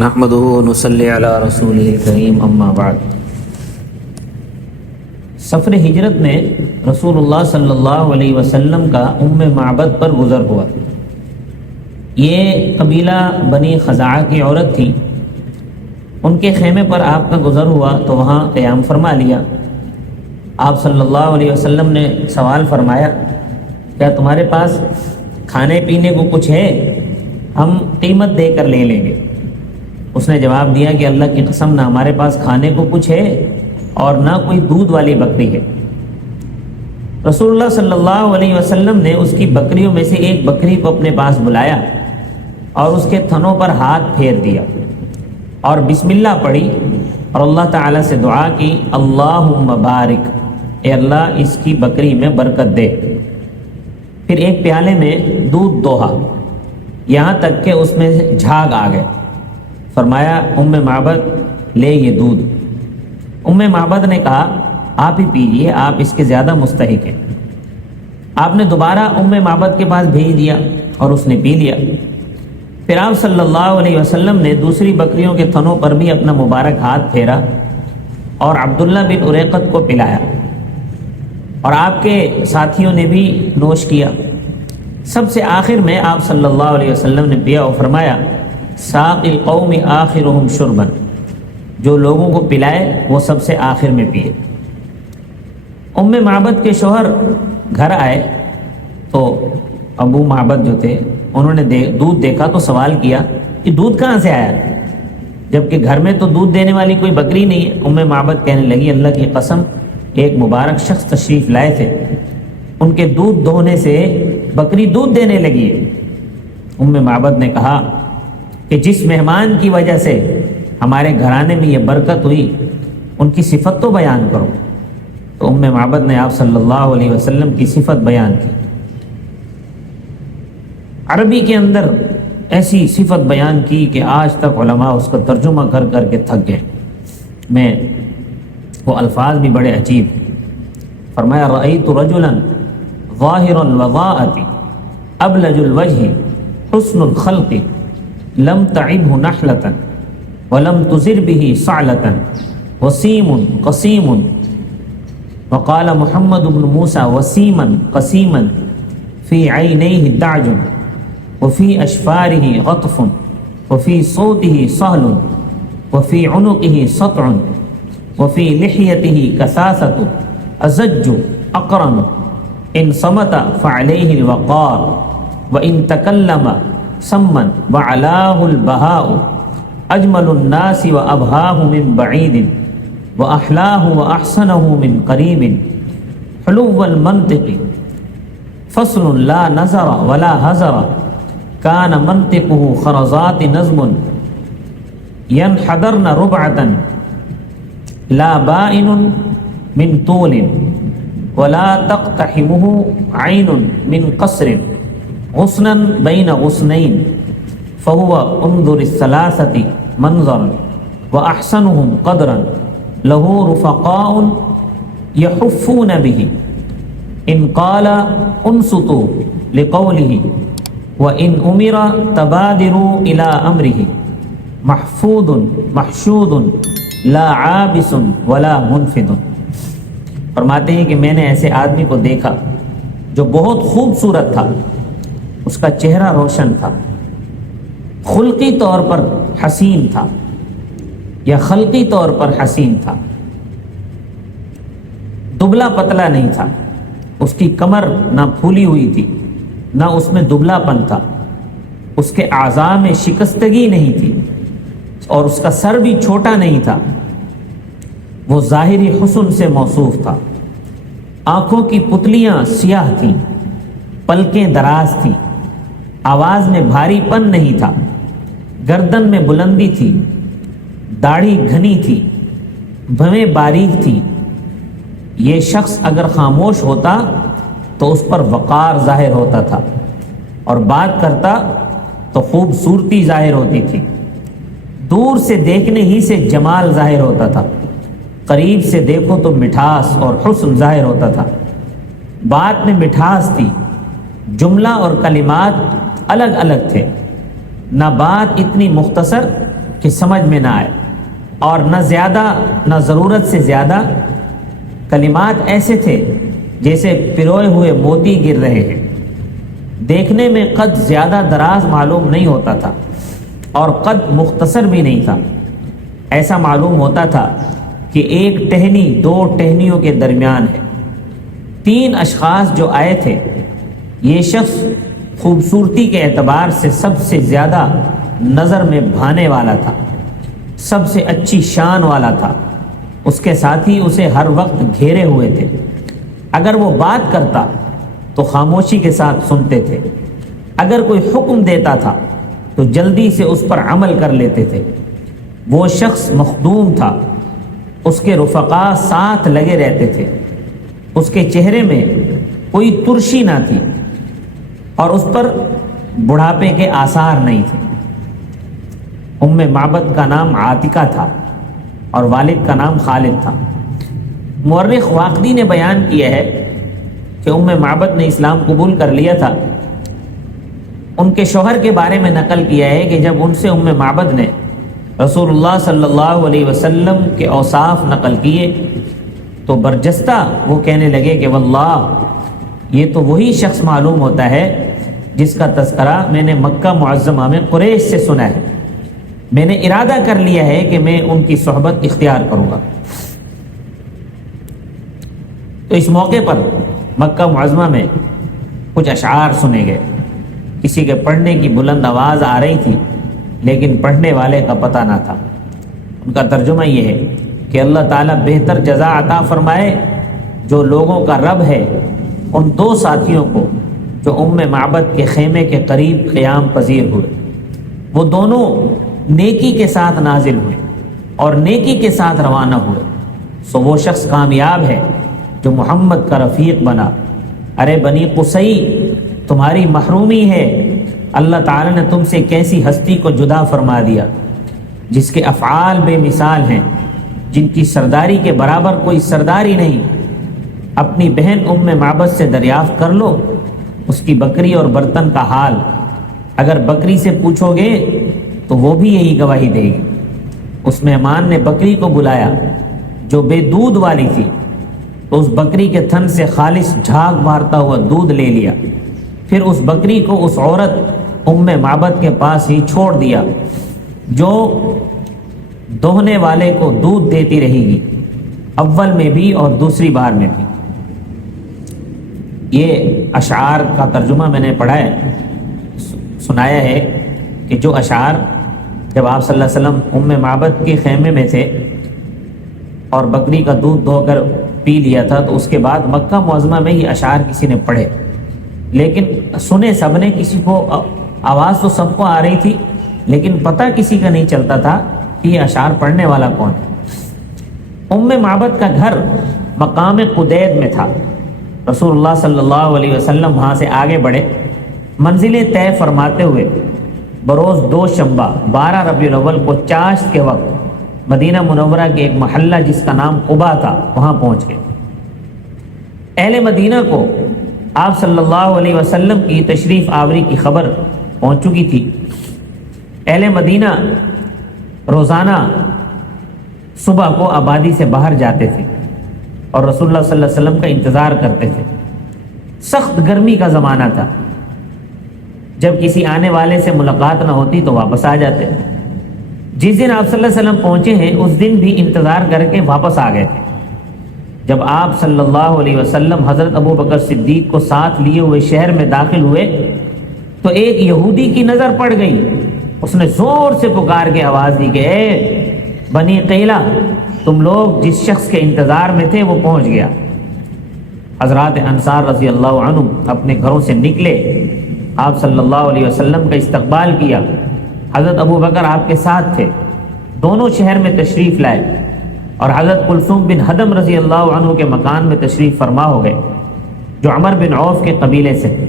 نحمده ونصلی علی رسولہ الکریم اما بعد۔ سفر ہجرت میں رسول اللہ صلی اللہ علیہ وسلم کا معبد پر گزر ہوا۔ یہ قبیلہ بنی خزاعہ کی عورت تھی۔ ان کے خیمے پر آپ کا گزر ہوا تو وہاں قیام فرما لیا۔ آپ صلی اللہ علیہ وسلم نے سوال فرمایا، کیا تمہارے پاس کھانے پینے کو کچھ ہے؟ ہم قیمت دے کر لے لیں گے۔ اس نے جواب دیا کہ اللہ کی قسم، نہ ہمارے پاس کھانے کو کچھ ہے اور نہ کوئی دودھ والی بکری ہے۔ رسول اللہ صلی اللہ علیہ وسلم نے اس کی بکریوں میں سے ایک بکری کو اپنے پاس بلایا اور اس کے تھنوں پر ہاتھ پھیر دیا اور بسم اللہ پڑھی اور اللہ تعالیٰ سے دعا کی، اللہم بارک، اے اللہ اس کی بکری میں برکت دے۔ پھر ایک پیالے میں دودھ دوہا یہاں تک کہ اس میں جھاگ آ گئے۔ فرمایا، معبد لے یہ دودھ۔ معبد نے کہا، آپ ہی پیجئے، آپ اس کے زیادہ مستحق ہیں۔ آپ نے دوبارہ معبد کے پاس بھیج دیا اور اس نے پی لیا۔ پھر آپ صلی اللہ علیہ وسلم نے دوسری بکریوں کے تھنوں پر بھی اپنا مبارک ہاتھ پھیرا اور عبداللہ بن اریقط کو پلایا اور آپ کے ساتھیوں نے بھی نوش کیا۔ سب سے آخر میں آپ صلی اللہ علیہ وسلم نے پیا اور فرمایا، ساقی القوم آخرهم شربا، جو لوگوں کو پلائے وہ سب سے آخر میں پیے۔ معبد کے شوہر گھر آئے تو ابو معبد جو تھے انہوں نے دودھ دیکھا تو سوال کیا کہ دودھ کہاں سے آیا، جبکہ گھر میں تو دودھ دینے والی کوئی بکری نہیں ہے۔ معبد کہنے لگی، اللہ کی قسم، ایک مبارک شخص تشریف لائے تھے، ان کے دودھ دوہنے سے بکری دودھ دینے لگی ہے۔ معبد نے کہا کہ جس مہمان کی وجہ سے ہمارے گھرانے میں یہ برکت ہوئی، ان کی صفت تو بیان کرو۔ تو معبد نے آپ صلی اللہ علیہ وسلم کی صفت بیان کی۔ عربی کے اندر ایسی صفت بیان کی کہ آج تک علماء اس کا ترجمہ کر کر کے تھک گئے۔ میں وہ الفاظ بھی بڑے عجیب ہیں۔ فرمایا، رأیت رجلا ظاہر الوضاءۃ ابلج الوجہ حسن الخلق لم تعبه نحلة ولم تزر به صعلة وسيم قسيم، وقال محمد بن موسى وسيما قسيما في عينيه دعج وفي أشفاره غطف وفي صوته صهل وفي عنقه سطع وفي لحيته كثاثة أزج أقرن، إن صمت فعليه الوقار وإن تكلم سمن وعلاه البهاء، اجمل الناس وابهاه من بعيد واحلاه واحسنه من قريب، حلو المنطق فصل لا نظر ولا هزر، كان منطقه خرزات نظم ينحدرن ربعة لا بائن من طول ولا تقتحمه عين من قصر، غصنا بین غصنین فهو انظر الثلاثة منظرا واحسنهم قدرا، له رفقاء يحفون به، ان قال انصتوا لقوله وان امر تبادروا الى امره، محفوظ محشود لا عابس ولا منفد۔ فرماتے ہیں کہ میں نے ایسے آدمی کو دیکھا جو بہت خوبصورت تھا، اس کا چہرہ روشن تھا، خلقی طور پر حسین تھا یا خلقی طور پر حسین تھا، دبلا پتلا نہیں تھا، اس کی کمر نہ پھولی ہوئی تھی نہ اس میں دبلا پن تھا، اس کے اعضاء میں شکستگی نہیں تھی اور اس کا سر بھی چھوٹا نہیں تھا، وہ ظاہری حسن سے موصوف تھا، آنکھوں کی پتلیاں سیاہ تھیں، پلکیں دراز تھیں، آواز میں بھاری پن نہیں تھا، گردن میں بلندی تھی، داڑھی گھنی تھی، بھویں باریک تھی۔ یہ شخص اگر خاموش ہوتا تو اس پر وقار ظاہر ہوتا تھا اور بات کرتا تو خوبصورتی ظاہر ہوتی تھی، دور سے دیکھنے ہی سے جمال ظاہر ہوتا تھا، قریب سے دیکھو تو مٹھاس اور حسن ظاہر ہوتا تھا، بات میں مٹھاس تھی، جملہ اور کلمات الگ الگ تھے، نہ بات اتنی مختصر کہ سمجھ میں نہ آئے، اور نہ زیادہ نہ ضرورت سے زیادہ کلمات ایسے تھے جیسے پروئے ہوئے موتی گر رہے ہیں۔ دیکھنے میں قد زیادہ دراز معلوم نہیں ہوتا تھا اور قد مختصر بھی نہیں تھا، ایسا معلوم ہوتا تھا کہ ایک ٹہنی دو ٹہنیوں کے درمیان ہے۔ 3 اشخاص جو آئے تھے، یہ شخص خوبصورتی کے اعتبار سے سب سے زیادہ نظر میں بھانے والا تھا، سب سے اچھی شان والا تھا، اس کے ساتھی اسے ہر وقت گھیرے ہوئے تھے۔ اگر وہ بات کرتا تو خاموشی کے ساتھ سنتے تھے، اگر کوئی حکم دیتا تھا تو جلدی سے اس پر عمل کر لیتے تھے۔ وہ شخص مخدوم تھا، اس کے رفقا ساتھ لگے رہتے تھے، اس کے چہرے میں کوئی ترشی نہ تھی اور اس پر بڑھاپے کے آثار نہیں تھے۔ ام معبد کا نام عاتکہ تھا اور والد کا نام خالد تھا۔ مورخ واقدی نے بیان کیا ہے کہ ام معبد نے اسلام قبول کر لیا تھا۔ ان کے شوہر کے بارے میں نقل کیا ہے کہ جب ان سے ام معبد نے رسول اللہ صلی اللہ علیہ وسلم کے اوصاف نقل کیے تو برجستہ وہ کہنے لگے کہ واللہ، یہ تو وہی شخص معلوم ہوتا ہے جس کا تذکرہ میں نے مکہ معظمہ میں قریش سے سنا ہے۔ میں نے ارادہ کر لیا ہے کہ میں ان کی صحبت اختیار کروں گا۔ تو اس موقع پر مکہ معظمہ میں کچھ اشعار سنے گئے۔ کسی کے پڑھنے کی بلند آواز آ رہی تھی لیکن پڑھنے والے کا پتہ نہ تھا۔ ان کا ترجمہ یہ ہے کہ اللہ تعالیٰ بہتر جزا عطا فرمائے جو لوگوں کا رب ہے ان 2 ساتھیوں کو جو ام معبد کے خیمے کے قریب قیام پذیر ہوئے۔ وہ دونوں نیکی کے ساتھ نازل ہوئے اور نیکی کے ساتھ روانہ ہوئے، سو وہ شخص کامیاب ہے جو محمد کا رفیق بنا۔ ارے بنی قصی، تمہاری محرومی ہے، اللہ تعالیٰ نے تم سے کیسی ہستی کو جدا فرما دیا جس کے افعال بے مثال ہیں، جن کی سرداری کے برابر کوئی سرداری نہیں۔ اپنی بہن ام معبد سے دریافت کر لو اس کی بکری اور برتن کا حال، اگر بکری سے پوچھو گے تو وہ بھی یہی گواہی دے گی۔ اس مہمان نے بکری کو بلایا جو بے دودھ والی تھی، تو اس بکری کے تھن سے خالص جھاگ مارتا ہوا دودھ لے لیا، پھر اس بکری کو اس عورت ام معبد کے پاس ہی چھوڑ دیا جو دوہنے والے کو دودھ دیتی رہے گی، اول میں بھی اور دوسری بار میں بھی۔ یہ اشعار کا ترجمہ میں نے پڑھا ہے، سنایا ہے کہ جو اشعار جب آپ صلی اللہ علیہ وسلم ام معبد کے خیمے میں تھے اور بکری کا دودھ دھو کر پی لیا تھا تو اس کے بعد مکہ معظمہ میں یہ اشعار کسی نے پڑھے، لیکن سنے سب نے، کسی کو آواز تو سب کو آ رہی تھی لیکن پتہ کسی کا نہیں چلتا تھا کہ یہ اشعار پڑھنے والا کون ہے۔ ام معبد کا گھر مقام قدید میں تھا۔ رسول اللہ صلی اللہ علیہ وسلم وہاں سے آگے بڑھے، منزلیں طے فرماتے ہوئے بروز 2 شنبہ 12 ربیع الاول کو چاشت کے وقت مدینہ منورہ کے ایک محلہ جس کا نام قبا تھا وہاں پہنچ گئے۔ اہل مدینہ کو آپ صلی اللہ علیہ وسلم کی تشریف آوری کی خبر پہنچ چکی تھی۔ اہل مدینہ روزانہ صبح کو آبادی سے باہر جاتے تھے اور رسول اللہ صلی اللہ علیہ وسلم کا انتظار کرتے تھے۔ سخت گرمی کا زمانہ تھا، جب کسی آنے والے سے ملاقات نہ ہوتی تو واپس آ جاتے۔ جس دن آپ صلی اللہ علیہ وسلم پہنچے ہیں اس دن بھی انتظار کر کے واپس آ گئے تھے۔ جب آپ صلی اللہ علیہ وسلم حضرت ابو بکر صدیق کو ساتھ لیے ہوئے شہر میں داخل ہوئے تو ایک یہودی کی نظر پڑ گئی۔ اس نے زور سے پکار کے آواز دی کہ اے بنی قیلہ، تم لوگ جس شخص کے انتظار میں تھے وہ پہنچ گیا۔ حضرات انصار رضی اللہ عنہ اپنے گھروں سے نکلے، آپ صلی اللہ علیہ وسلم کا استقبال کیا۔ حضرت ابو بکر آپ کے ساتھ تھے، دونوں شہر میں تشریف لائے اور حضرت کلثوم بن حدم رضی اللہ عنہ کے مکان میں تشریف فرما ہو گئے جو عمر بن عوف کے قبیلے سے تھے۔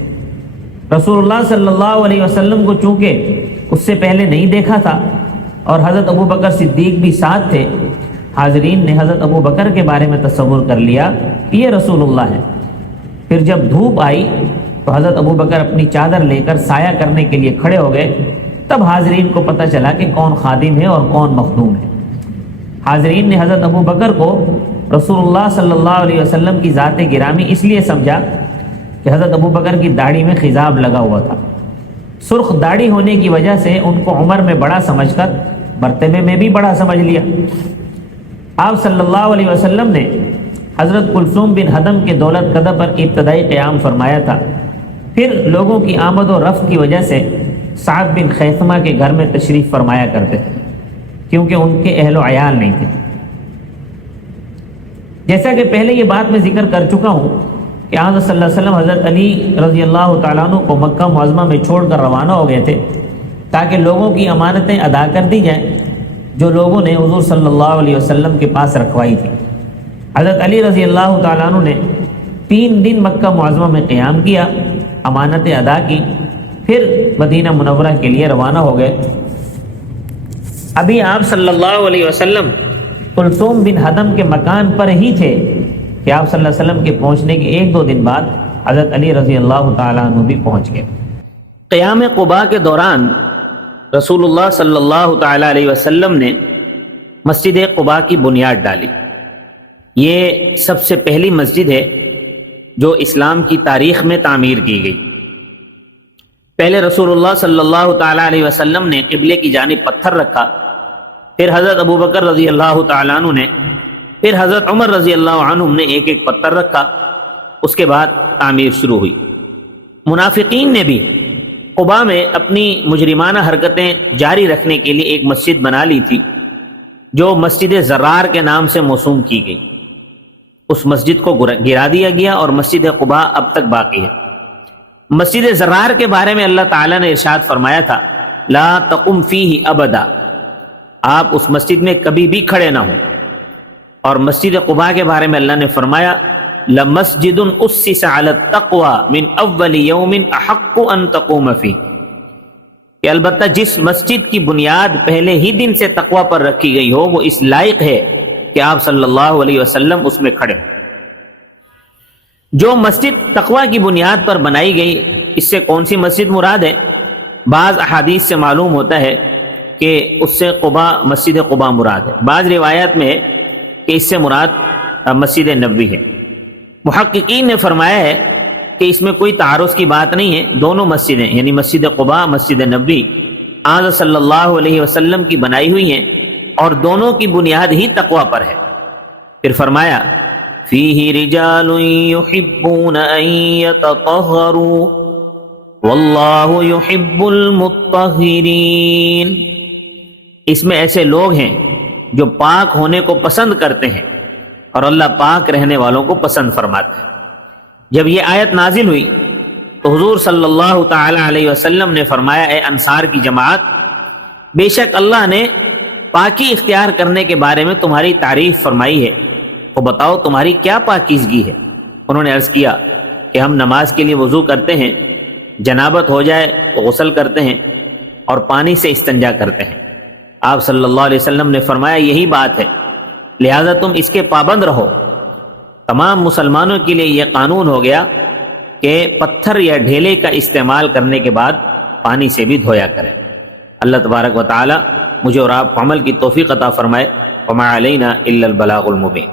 رسول اللہ صلی اللہ علیہ وسلم کو چونکہ اس سے پہلے نہیں دیکھا تھا اور حضرت ابو بکر صدیق بھی ساتھ تھے، حاضرین نے حضرت ابو بکر کے بارے میں تصور کر لیا کہ یہ رسول اللہ ہے۔ پھر جب دھوپ آئی تو حضرت ابو بکر اپنی چادر لے کر سایہ کرنے کے لیے کھڑے ہو گئے تب حاضرین کو پتہ چلا کہ کون خادم ہے اور کون مخدوم ہے۔ حاضرین نے حضرت ابو بکر کو رسول اللہ صلی اللہ علیہ وسلم کی ذات گرامی اس لیے سمجھا کہ حضرت ابو بکر کی داڑھی میں خضاب لگا ہوا تھا۔ سرخ داڑھی ہونے کی وجہ سے ان کو عمر میں بڑا سمجھ کر مرتبے میں بھی بڑا سمجھ لیا۔ آپ صلی اللہ علیہ وسلم نے حضرت کلثوم بن حدم کے دولت قدہ پر ابتدائی قیام فرمایا تھا، پھر لوگوں کی آمد و رفت کی وجہ سے سعد بن خیثمہ کے گھر میں تشریف فرمایا کرتے تھے، کیونکہ ان کے اہل و عیال نہیں تھے۔ جیسا کہ پہلے یہ بات میں ذکر کر چکا ہوں کہ آن صلی اللہ علیہ وسلم حضرت علی رضی اللہ تعالیٰ عنہ کو مکہ معظمہ میں چھوڑ کر روانہ ہو گئے تھے تاکہ لوگوں کی امانتیں ادا کر دی جائیں جو لوگوں نے حضور صلی اللہ علیہ وسلم کے پاس رکھوائی تھی۔ حضرت علی رضی اللہ تعالیٰ عنہ نے 3 دن مکہ معظمہ میں قیام کیا، امانتیں ادا کی، پھر مدینہ منورہ کے لیے روانہ ہو گئے۔ ابھی آپ صلی اللہ علیہ وسلم کلثوم بن حدم کے مکان پر ہی تھے کہ آپ صلی اللہ علیہ وسلم کے پہنچنے کے 1-2 دن بعد حضرت علی رضی اللہ تعالیٰ عنہ بھی پہنچ گئے۔ قیام قباء کے دوران رسول اللہ صلی اللہ تعالیٰ علیہ وسلم نے مسجد قباء کی بنیاد ڈالی۔ یہ سب سے پہلی مسجد ہے جو اسلام کی تاریخ میں تعمیر کی گئی۔ پہلے رسول اللہ صلی اللہ تعالیٰ علیہ وسلم نے قبلے کی جانب پتھر رکھا، پھر حضرت ابو بکر رضی اللہ تعالیٰ عنہ نے، پھر حضرت عمر رضی اللہ عنہ نے ایک پتھر رکھا۔ اس کے بعد تعمیر شروع ہوئی۔ منافقین نے بھی قباء میں اپنی مجرمانہ حرکتیں جاری رکھنے کے لیے ایک مسجد بنا لی تھی جو مسجد زرار کے نام سے موسوم کی گئی۔ اس مسجد کو گرا دیا گیا اور مسجد قباء اب تک باقی ہے۔ مسجد زرار کے بارے میں اللہ تعالیٰ نے ارشاد فرمایا تھا، لا تقم فیہ ابدا، آپ اس مسجد میں کبھی بھی کھڑے نہ ہوں۔ اور مسجد قباء کے بارے میں اللہ نے فرمایا، لمسجد اسس علی التقوی من اول یوم احق ان تقوم فیہ، کہ البتہ جس مسجد کی بنیاد پہلے ہی دن سے تقوی پر رکھی گئی ہو وہ اس لائق ہے کہ آپ صلی اللہ علیہ وسلم اس میں کھڑے ہوں۔ جو مسجد تقوی کی بنیاد پر بنائی گئی، اس سے کون سی مسجد مراد ہے؟ بعض احادیث سے معلوم ہوتا ہے کہ اس سے قباء، مسجد قباء مراد ہے۔ بعض روایات میں ہے کہ اس سے مراد مسجد نبوی ہے۔ محققین نے فرمایا ہے کہ اس میں کوئی تعارض کی بات نہیں ہے، دونوں مسجدیں یعنی مسجد قباء، مسجد نبوی آن صلی اللہ علیہ وسلم کی بنائی ہوئی ہیں اور دونوں کی بنیاد ہی تقوی پر ہے۔ پھر فرمایا، فیہ رجال یحبون ان یتطہروا واللہ یحب المطہرین، اس میں ایسے لوگ ہیں جو پاک ہونے کو پسند کرتے ہیں اور اللہ پاک رہنے والوں کو پسند فرماتا ہے۔ جب یہ آیت نازل ہوئی تو حضور صلی اللہ تعالی علیہ وسلم نے فرمایا، اے انصار کی جماعت، بے شک اللہ نے پاکی اختیار کرنے کے بارے میں تمہاری تعریف فرمائی ہے، تو بتاؤ تمہاری کیا پاکیزگی ہے؟ انہوں نے عرض کیا کہ ہم نماز کے لیے وضو کرتے ہیں، جنابت ہو جائے تو غسل کرتے ہیں اور پانی سے استنجا کرتے ہیں۔ آپ صلی اللہ علیہ وسلم نے فرمایا، یہی بات ہے، لہذا تم اس کے پابند رہو۔ تمام مسلمانوں کے لیے یہ قانون ہو گیا کہ پتھر یا ڈھیلے کا استعمال کرنے کے بعد پانی سے بھی دھویا کریں۔ اللہ تبارک و تعالی مجھے اور آپ کو عمل کی توفیق عطا فرمائے۔ وما علینا الا البلاغ المبین۔